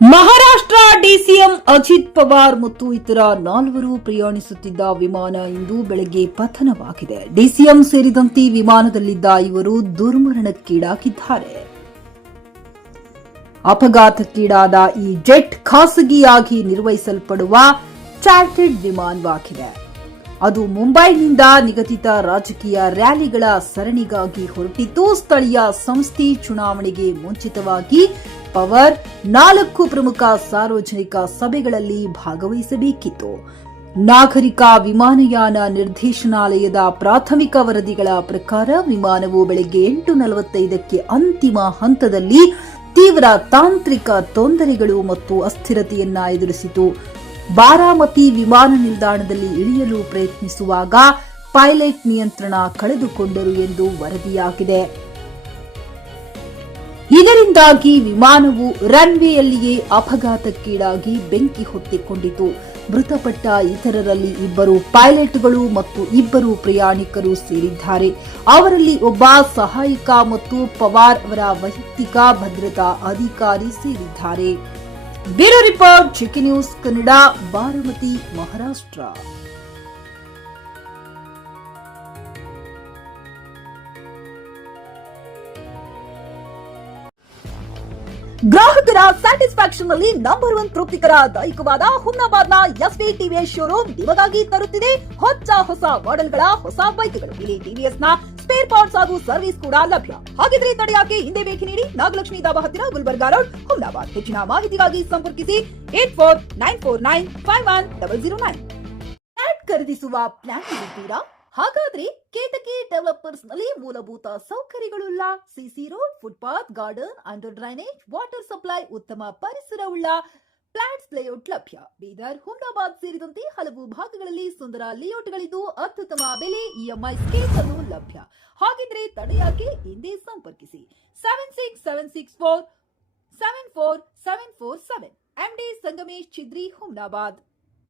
Maharashtra DCM Ajit Pawar ಮತ್ತು ಇತರ ನಾಲ್ವರು ಪ್ರಯಾಣಿಸುತ್ತಿದ್ದ ವಿಮಾನ ಇಂದು ಬೆಳಗ್ಗೆ ಪತನವಾಗಿದೆ. ಡಿಸಿಎಂ ಸೇರಿದಂತೆ ವಿಮಾನದಲ್ಲಿದ್ದ ಇವರು ದುರ್ಮರಣಕ್ಕೀಡಾಗಿದ್ದಾರೆ. ಅಪಘಾತಕ್ಕೀಡಾದ ಈ ಜೆಟ್ ಖಾಸಗಿಯಾಗಿ ನಿರ್ವಹಿಸಲ್ಪಡುವ ಚಾರ್ಟರ್ಡ್ ವಿಮಾನವಾಗಿದೆ. ಅದು ಮುಂಬೈನಿಂದ ನಿಗದಿತ ರಾಜಕೀಯ ರ್ಯಾಲಿಗಳ ಸರಣಿಗಾಗಿ ಹೊರಟಿದ್ದು, ಸ್ಥಳೀಯ ಸಂಸ್ಥೆ ಚುನಾವಣೆಗೆ ಮುಂಚಿತವಾಗಿ ಪವರ್ 4 ಪ್ರಮುಖ ಸಾರ್ವಜನಿಕ ಸಭೆಗಳಲ್ಲಿ ಭಾಗವಹಿಸಬೇಕಿತ್ತು. ನಾಗರಿಕ ವಿಮಾನಯಾನ ನಿರ್ದೇಶನಾಲಯದ ಪ್ರಾಥಮಿಕ ವರದಿಗಳ ಪ್ರಕಾರ ವಿಮಾನವು ಬೆಳಗ್ಗೆ 8:45ಕ್ಕೆ ಅಂತಿಮ ಹಂತದಲ್ಲಿ ತೀವ್ರ ತಾಂತ್ರಿಕ ತೊಂದರೆಗಳು ಮತ್ತು ಅಸ್ಥಿರತೆಯನ್ನ ಎದುರಿಸಿತು. ಬಾರಾಮತಿ ವಿಮಾನ ನಿಲ್ದಾಣದಲ್ಲಿ ಇಳಿಯಲು ಪ್ರಯತ್ನಿಸುವಾಗ ಪೈಲಟ್ ನಿಯಂತ್ರಣ ಕಳೆದುಕೊಂಡರು ಎಂದು ವರದಿಯಾಗಿದೆ. ಇದರಿಂದಾಗಿ ವಿಮಾನವು ರನ್ವೇಯಲ್ಲಿಯೇ ಅಪಘಾತಕ್ಕೀಡಾಗಿ ಬೆಂಕಿ ಹೊತ್ತಿಕೊಂಡಿತು. ಮೃತಪಟ್ಟ ಇತರರಲ್ಲಿ 2 ಪೈಲಟ್ಗಳು ಮತ್ತು 2 ಪ್ರಯಾಣಿಕರು ಸೇರಿದ್ದಾರೆ. ಅವರಲ್ಲಿ ಒಬ್ಬ ಸಹಾಯಕ ಮತ್ತು ಪವಾರ್ ಅವರ ವೈಯಕ್ತಿಕ ಭದ್ರತಾ ಅಧಿಕಾರಿ ಸೇರಿದ್ದಾರೆ. ಬ್ಯೂರೋ ರಿಪೋರ್ಟ್, ಚಿಕ್ಕಿ ನ್ಯೂಸ್ ಕನ್ನಡ, ಬಾರಾಮತಿ, ಮಹಾರಾಷ್ಟ್ರ. ಗ್ರಾಹಕರ ಸ್ಯಾಟಿಸ್ಫ್ಯಾಕ್ಷನ್ ನಲ್ಲಿ ನಂಬರ್ 1 ತೃಪ್ತಿಕರದಾಯಕವಾದ ಹುಮ್ನಾಬಾದ್ನ ಎಸ್ವಿ ಟಿವಿಎಸ್ ಶೋರೂಮ್ ನಿಮಗಾಗಿ ತರುತ್ತಿದೆ ಹೊಸ ಮಾಡೆಲ್ಗಳ ಹೊಸ ಬೈಕ್ಗಳು. ಇಲ್ಲಿ ಟಿವಿಎಸ್ ನ ಸ್ಪೇರ್ ಪಾರ್ಟ್ಸ್ ಹಾಗೂ ಸರ್ವಿಸ್ ಕೂಡ ಲಭ್ಯ. ಹಾಗಿದ್ರೆ ತಡೆಯಾಕೆ ಹಿಂದೆ ಭೇಟಿ ನೀಡಿ ನಾಗಲಕ್ಷ್ಮಿ ದಾಬಾ ಹತ್ತಿರ ಗುಲ್ಬರ್ಗಾ ರೋಡ್, ಹುಮ್ನಾಬಾದ್. ಹೆಚ್ಚಿನ ಮಾಹಿತಿಗಾಗಿ ಸಂಪರ್ಕಿಸಿ 8494951009. ಫ್ಲಾಟ್ ಖರೀದಿಸುವ ಪ್ಲಾನ್ ಇರುತ್ತೀರಾ? ಹಾಗಾದ್ರೆ ಕೇತಕಿ ಡೆವಲಪರ್ಸ್ ನಲ್ಲಿ ಮೂಲಭೂತ ಸೌಕರ್ಯಗಳುಳ್ಳ CC road, footpath, garden, under drainage, water supply, ಉತ್ತಮ ಪರಿಸರವುಳ್ಳ ಫ್ಲಾಟ್ಸ್ ಲೇಔಟ್ ಲಭ್ಯ. ಬೀದರ್, ಹುಮ್ನಾಬಾದ್ ಸೇರಿದಂತೆ ಹಲವು ಭಾಗಗಳಲ್ಲಿ ಸುಂದರ ಲೇಔಟ್ಗಳಿದ್ದು ಅತ್ಯುತ್ತಮ ಬೆಲೆ, ಇಎಂಐ ಸ್ಕೀಮ್ ಅನ್ನು ಲಭ್ಯ. ಹಾಗಿದ್ರೆ ತಡೆಯಾಕೆ ಹಿಂದೆ ಸಂಪರ್ಕಿಸಿ 7676474747. ಎಂಡಿ ಸಂಗಮೇಶ್ ಚಿದ್ರಿ, ಹುಮ್ನಾಬಾದ್.